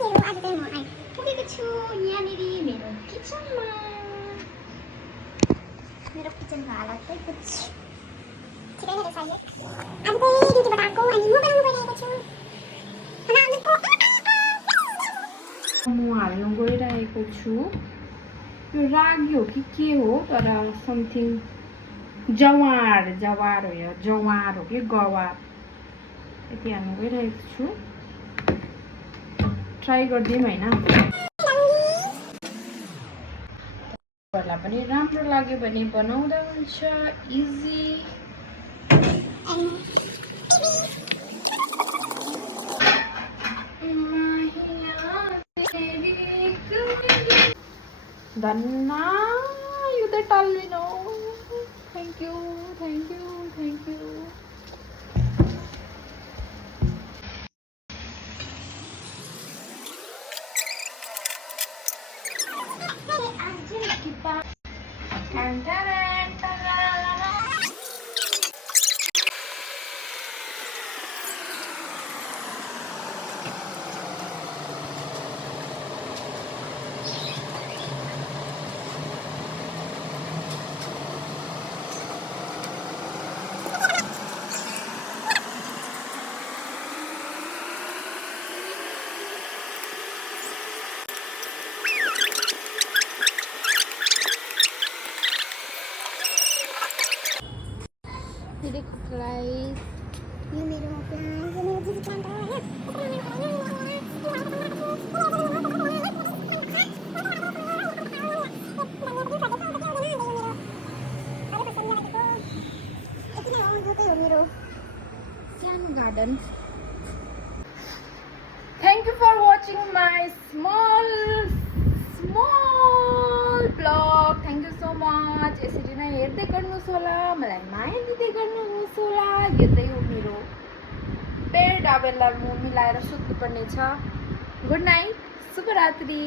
आज चाहिँ म आइपुगेको छु यहाँनिर मेरो किचनमा। मेरो किचनको हालत चाहिँ कुछ छिटै हेरेर चाहियो। आज चाहिँ ड्युटीबाट आएको अनि म बनाउनु गइरहेको छु। म हाल्नु गइरहेको छु। यो रागी हो कि के हो तर समथिङ जवार हो यो जवार हो कि गवार यति हाल्नु गइरहेको छु। ट्राई गरिदिउँ होइन तपाईँहरूलाई पनि राम्रो लाग्यो भने बनाउँदा हुन्छ इजी। धन्ना यो त टाल्लिनु। Thank you thank you thank you. देखो गाइस, ये मेरो प्लान्ट, ये मेरो जिजी प्लान्ट हो हैन। मेरो सानो garden. Thank you for watching my small vlog. Thank you so much. यसरी नै हेर्दै गर्नुहोस् होला, मलाई माया दिँदै गर्नुहोस् होला। यो चाहिँ हो मेरो पेट। अब यसलाई म मिलाएर सुत्नुपर्ने छ। गुड नाइट, शुभरात्रि।